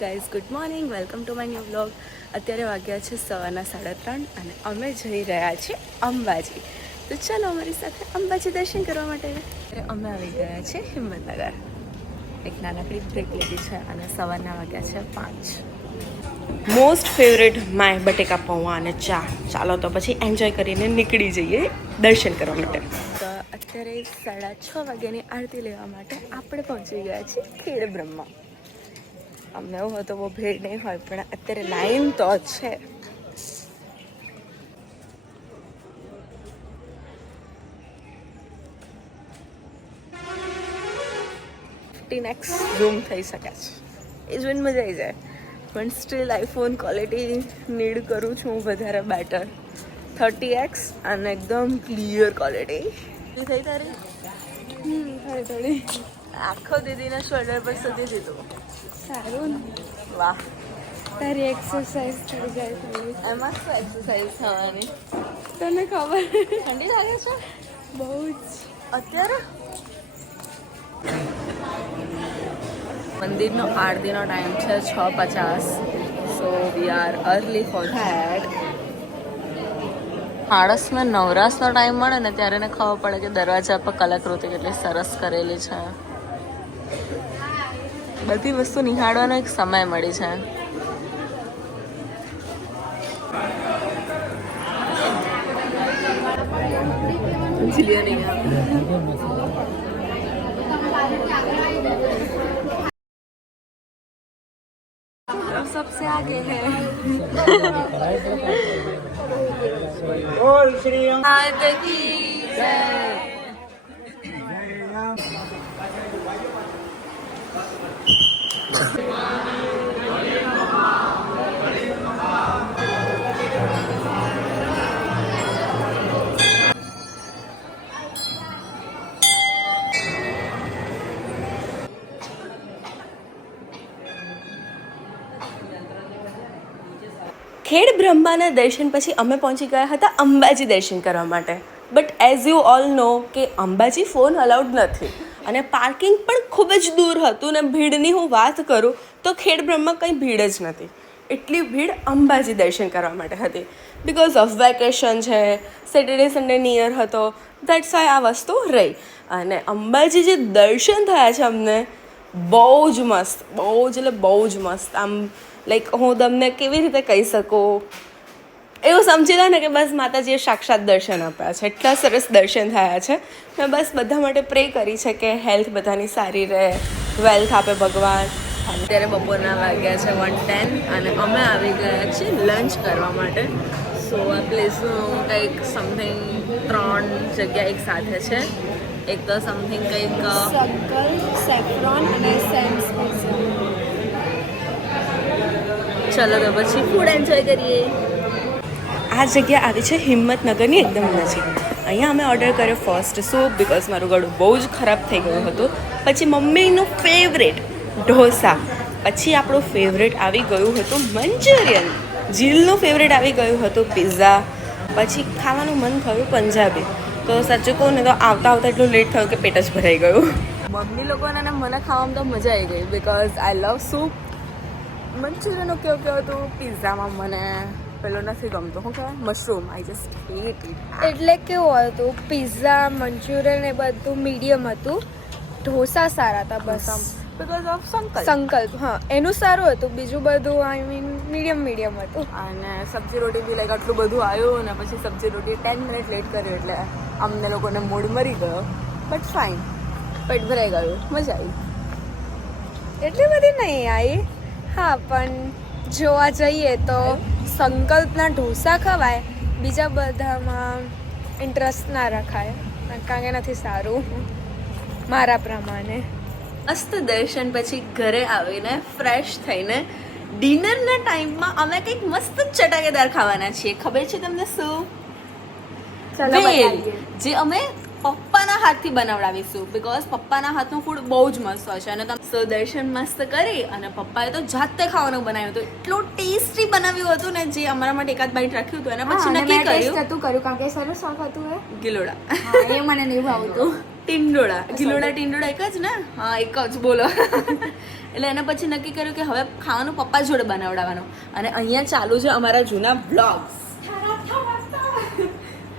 Guys good morning, welcome to my new vlog. અત્યારે વાગ્યા છે 3:15 અને અમે જઈ રહ્યા છીએ અંબાજી. તો ચાલો અમારી સાથે અંબાજી દર્શન કરવા માટે. અત્યારે અમે આવી ગયા છીએ હિંમતનગર. એક નાનકડી બ્રેક લીધી છે અને સવારના વાગ્યા છે 5. મોસ્ટ ફેવરેટ માય બટેકા પૌવા અને ચા. ચાલો તો પછી એન્જોય કરીને નીકળી જઈએ દર્શન કરવા માટે. તો અત્યારે 6:30 વાગ્યાની આરતી લેવા માટે આપણે પહોંચી ગયા છીએ ખેડ બ્રહ્મા. અમને એવું હોય તો બહુ ભીડ નહીં હોય, પણ અત્યારે લાઈન તો છે. X ઝૂમ થઈ શકે છે, એ જોઈને મજા આવી જાય. પણ સ્ટીલ આઈફોન ક્વોલિટી નીડ કરું છું વધારે બેટર. 30x અને એકદમ ક્લિયર ક્વોલિટી થઈ તારી. થોડી આખો દીદીના શોલ્ડર પર સુધી દીધું. સારું ને? વાહ, તારી એક્સરસાઇઝ થઈ જાય. એમાં શું એક્સરસાઇઝ થવાની? તને ખબર? ઠંડી લાગે છે બહુ જ અત્યારે. મંદિરનો આરતીનો ટાઈમ છે 6:50. So we are early for that. માણસને નવરાશનો ટાઈમ મળે ને ત્યારે એને ખબર પડે કે દરવાજા પર કલાકૃતિ કેટલી સરસ કરેલી છે. બધી વસ્તુ નિહાળવાનો એક સમય મળી છે. सबसे आगे है ખેડ બ્રહ્માના દર્શન પછી અમે પહોંચી ગયા હતા અંબાજી દર્શન કરવા માટે. But as you all know કે અંબાજી ફોન અલાઉડ નથી અને પાર્કિંગ પણ ખૂબ જ દૂર હતું. ને ભીડની હું વાત કરું તો ખેડ બ્રહ્મા કંઈ ભીડ જ નથી. એટલી ભીડ અંબાજી દર્શન કરવા માટે હતી. બિકોઝ ઓફ વેકેશન છે, સેટરડે સન્ડે નિયર હતો, દેટ્સ વાય આ વસ્તુ રહી. અને અંબાજી જે દર્શન થયા છે અમને બહુ જ મસ્ત, બહુ જ એટલે બહુ જ મસ્ત. આમ લાઈક હું તમને કેવી રીતે કહી શકું, એવું સમજી લો ને કે બસ માતાજીએ સાક્ષાત દર્શન આપ્યા છે. એટલા સરસ દર્શન થયા છે. મેં બસ બધા માટે પ્રે કરી છે કે હેલ્થ બધાની સારી રહે, વેલ્થ આપે ભગવાન. અત્યારે બપોરના વાગ્યા છે 1:10 અને અમે આવી ગયા છીએ લંચ કરવા માટે. સો આ પ્લેસનું કંઈક સમથિંગ 3 જગ્યા એક સાથે છે. એક તો સમથિંગ કંઈક સર્કલ, સેફ્રોન અને સેન્સ. ચલો તો પછી ફૂડ એન્જોય કરીએ. આ જગ્યા આવી છે હિંમતનગરની એકદમ નજીક. અહીંયા અમે ઓર્ડર કર્યો ફર્સ્ટ સૂપ, બિકોઝ મારું ગળું બહુ જ ખરાબ થઈ ગયું હતું. પછી મમ્મીનું ફેવરેટ ઢોસા. પછી આપણું ફેવરેટ આવી ગયું હતું મંચુરિયન. જીલનું ફેવરેટ આવી ગયું હતું પિઝા. પછી ખાવાનું મન થયું પંજાબી. તો સાચું કહું ને તો આવતા આવતા એટલું લેટ થયું કે પેટ જ ભરાઈ ગયું. મમ્મી લોકોને મને ખાવામાં તો મજા આવી ગઈ because I love soup. Manchurian કેવું હતું, પિઝામાં મને પેલું નથી ગમતું. શું કહેવાય, mushroom. I just hate it. એટલે કેવું હતું, પિઝા મંચુરિયન એ બધું મીડિયમ હતું. ઢોસા સારા હતા બસ, બિકોઝ ઓફ સંકલ્પ. હા, એનું સારું હતું. બીજું બધું આઈ મીન મીડિયમ હતું. અને સબ્જી રોટી બી લાઈક આટલું બધું આવ્યું અને પછી સબ્જી રોટી 10 મિનિટ લેટ કર્યું એટલે અમને લોકોને મૂડ મરી ગયો. બટ ફાઇન, પેટ ભરાઈ ગયું, મજા આવી. એટલી બધી નહીં આવી. હા, પણ જોવા જઈએ તો સંકલ્પના ઢોસા ખવાય, બીજા બધામાં ઇન્ટરેસ્ટ ના રખાય કારણ કે નથી સારું મારા પ્રમાણે. મસ્ત દર્શન પછી ઘરે આવીને ફ્રેશ થઈને ડિનરના ટાઈમમાં અમે કંઈક મસ્ત ચટાકેદાર ખાવાના છીએ. ખબર છે તમને શું? વેલ, જે અમે પપ્પાના હાથથી બનાવડાવીશું. બિકોઝ પપ્પાના હાથનું ફૂડ બહુ જ મસ્ત હોય છે. અને તમે દર્શન મસ્ત કરી અને પપ્પાએ તો જાતે ખાવાનું બનાવ્યું હતું. એટલું ટેસ્ટી બનાવ્યું હતું ને, જે અમારા માટે એકાદ બાઈટ રાખ્યું હતું અને પછી નક્કી કર્યું કર્યું કારણ કે સરસ શોખ હતું ગિલોડા. એ મને નહીં ભાવતું. ટિંડોળા ગિલોડા ટિંડોળા એક જ ને હા એક જ બોલો એટલે એના પછી નક્કી કર્યું કે હવે ખાવાનું પપ્પા જોડે બનાવડાવવાનું અને અહીંયા ચાલુ છે અમારા જૂના બ્લોગ્સ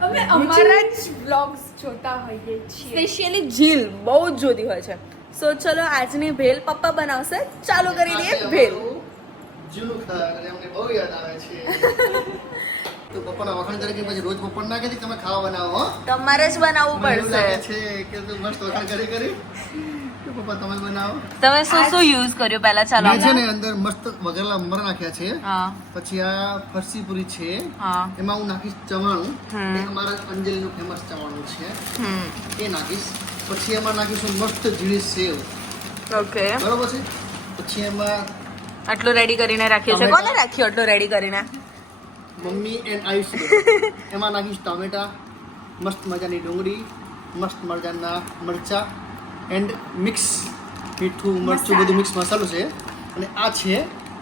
અમે અમારા જ બ્લોગ્સ જોતા હોઈએ છીએ સ્પેશિયલી જીલ બહુ જ જોતી હોય છે સો ચલો આજની ભેલ પપ્પા બનાવશે ચાલુ કરી દઈએ ભેલ જૂનું ખાવાનું અમને બહુ યાદ આવે છે તો પપ્પાના વખાણ કરે કે પછી રોજ પપ્પા ના કહે કે તમે ખાવા બનાવો હો તમારે જ બનાવવું મને એવું લાગે પડશે છે કે તું મસ્ત વખાણ કરી તો પપ્પા તમે બનાવો તમે શું શું યુઝ કર્યું પહેલા ચાલો મેં છે ને અંદર મસ્ત વઘારેલા મમરા નાખ્યા છે હા પછી આ ફરસી પૂરી છે હા એમાં હું નાખીશ ચવાણું એ અમારા અંજલિનું ફેમસ ચવાણું છે એ નાખીશ પછી એમાં નાખીશું મસ્ત ઝીણી સેવ ઓકે બરોબર છે પછી એમાં આટલું રેડી કરીને રાખ્યું છે ટમેટા. કોને રાખ્યું આટલું રેડી કરીને મમ્મી એન્ડ આયુષ એમાં નાખીશ ટામેટા મસ્ત મજાની ડુંગળી મસ્ત મજાના મરચા એન્ડ મિક્સ મીઠું મરચું બધું મિક્સ મસાલો છે અને આ છે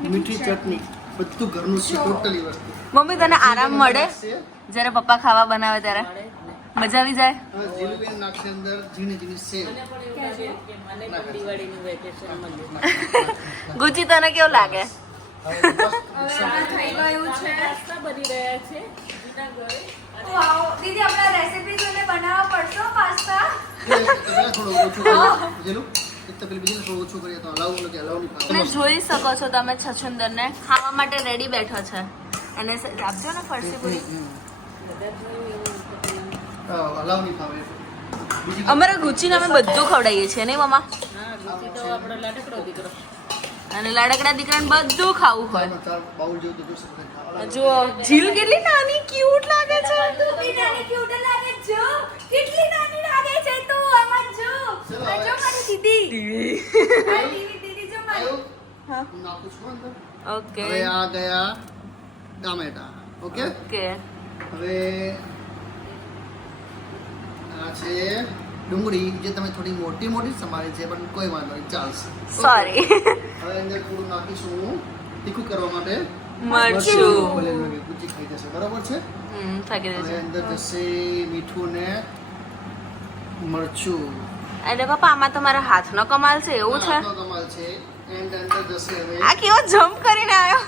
મીઠી ચટણી બધું ઘરનું છે ટોટલી વસ્તુ મમ્મી તને આરામ મળે જ્યારે પપ્પા ખાવા બનાવે ત્યારે મજા આવી જાય હવે જીલુબેન નાખશે અંદર ઝીણી ઝીણી સેવ ગુચી તને કેવું લાગે હવે મસ્ત થઈ ગયું છે વાવ દીદી આપણા રેસીપી જોઈને બનાવવા પડશે પાસ્તા પહેલા થોડું ઓછું કરીએ જીલુ એક તો પેલી બીજી થોડું ઓછું કરીએ તો હલાવું નથી હલાવું નહીં તમે જોઈ શકો છો તમે છછુંદરને ખાવા માટે રેડી બેઠો છે અને આપજો ને ફરસી પૂરી હલાવું નહીં ફાવે બીજી અમારા ગુચીને અમે બધું ખવડાવીએ છીએ નહીં મમ્મા અને લાડકડા દીકરાને બધું ખાવું હોય ચાર બાઉલ જેવું તો જોશે બધા ખાવા. જો જીલ કેટલી નાની ક્યુટ લાગે છે કેટલી નાની ક્યુટ લાગે જો કેટલી નાની લાગે છે તું આમાં જો ચલો આ જો હવે. મારી દીદી ટીવી આ દીદી જો મારી આવ્યું? હા. હું નાખું છું અંદર ઓકે હવે આ ગયા ટામેટા ઓકે ઓકે હવે આ છે ડુંગળી જે તમે થોડી મોટી મોટી સમારી છે પણ કોઈ વાંધો નહીં ચાલશે સોરી હવે અંદર થોડું નાખીશું તીખું કરવા માટે મરચું ભલે લાગે ગુચી ખાઈ જશે બરાબર છે થાકી હવે જશે અંદર જશે મીઠું ને મરચું અરે પપ્પા આમાં તમારા હાથનો કમાલ છે એવું છે હાથનો કમાલ છે એન્ડ અંદર જશે હવે આ કેવો જમ્પ કરીને આવ્યો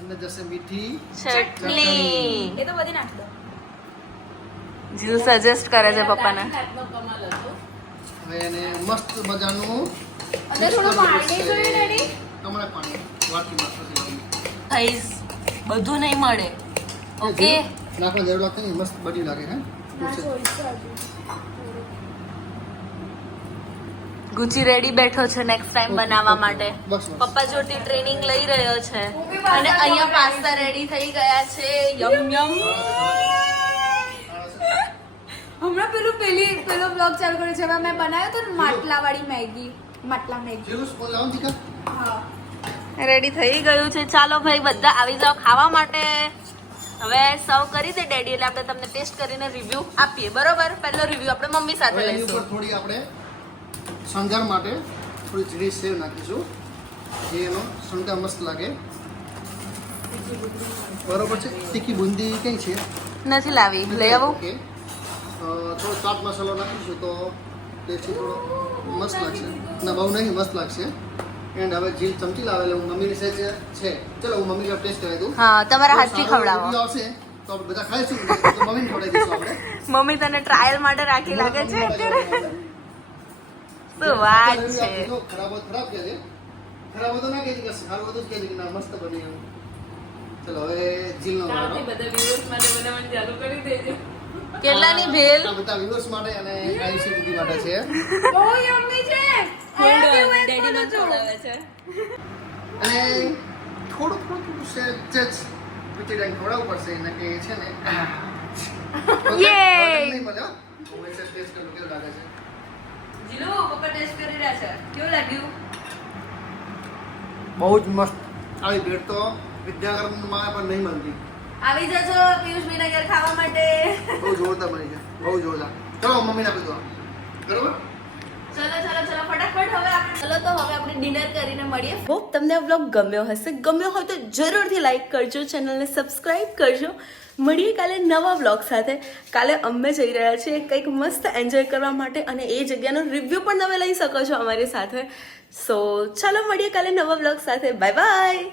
અંદર જશે મીઠી ચટણી એ તો બધી નાખ દો જીલ સજેસ્ટ કરે છે પપ્પાને હવે એને મસ્ત મજાનું અંદર થોડું પાણી જોઈએ ડેડી હમણાં પાણી વાટકી મસ્ત થઈશ બધું નહીં મળે ઓકે નાખવાની જરૂર લાગતી નહીં મસ્ત બધી લાગે હે ગુચી રેડી બેઠો છે નેક્સ્ટ ટાઈમ બનાવવા માટે બસ, બસ. પપ્પા જોડથી ટ્રેનિંગ લઈ રહ્યો છે અને અહીંયા પાસ્તા રેડી થઈ ગયા છે યમ યમ હમણાં પેલો બ્લોગ ચાલુ કર્યો છે એમાં મેં બનાવ્યો તો ને માટલાવાળી મેગી માટલા મેગી જીરું સ્પૂન લાવો ને દીકા હા રેડી થઈ ગયું છે ચાલો ભાઈ બધા આવી જાઓ ખાવા માટે હવે સર્વ કરી દે ડેડી એટલે આપણે તમને ટેસ્ટ કરીને રિવ્યુ આપીએ બરોબર પહેલો રિવ્યુ આપણે મમ્મી સાથે હવે એની ઉપર લઈશું થોડી આપણે શણગાર માટે થોડી ઝીણી સેવ નાખીશું જે એનો શણગાર મસ્ત લાગે બરોબર છે તીખી બુંદી કઈ છે નથી લાવી લઈ આવું ઓકે થોડો ચાટ મસાલો નાખીશું તો ટેસ્ટી થોડો મસ્ત લાગશે ના બહુ નહીં મસ્ત લાગશે એન્ડ હવે જીલ ચમચી લાવેલો હું મમ્મીની સેજ છે ચલો હું મમ્મી ટેસ્ટ કરાવી દઉં હા તમારા જો હાથથી સારો ખવડાવો review આવશે તો આપણે બધા ખાઈશું તો મમ્મીને ખવડાવી દઈશું આપણે મમ્મી તને ટ્રાયલ માટે રાખી લાગે છે અત્યારે શું વાત છે જો ખરાબ હોય તો ખરાબ કહે છે ખરાબ હોય તો ના કહે છે કે સારું હોય તો જ કહે છે કે ના મસ્ત બની એવું ચલો હવે જીલનો વારો. કેટલાની ભેલ આ બધા viewers માટે અને આયુષી દીદી માટે છે બહુ યમ્મી છે ડેડી ખવડાવે છે અને થોડું થોડું સહેજ જ પીટીડાઈને ખવડાવવું પડશે એને કે છે ને Yay! નહીં મળે હો. હું એક ટેસ્ટ કરું કેવું લાગે છે જીલુ પપ્પા ટેસ્ટ કરી રહ્યા છે કેવું લાગ્યું બહુ જ મસ્ત આવી ભેટ તો વિદ્યાગરમાં પણ નહીં મળતી આવી જજો પિયુષ વિનગર ખાવા માટે બહુ જોરદાર બની છે બહુ જોરદાર ચલો મમ્મીને આપી દો બરોબર ચલો ફટાફટ હવે આપણે ડિનર કરીને મળીએ. હોપ તમને આ વ્લોગ ગમ્યો હશે. ગમ્યો હોય તો જરૂરથી લાઈક કરજો, ચેનલને સબસ્ક્રાઇબ કરજો. મળીએ કાલે નવા વ્લોગ સાથે. કાલે અમે જઈ રહ્યા છીએ કંઈક મસ્ત એન્જોય કરવા માટે અને એ જગ્યાનો રિવ્યૂ પણ તમે લઈ શકો છો અમારી સાથે. સો ચાલો મળીએ કાલે નવા વ્લોગ સાથે. Bye bye.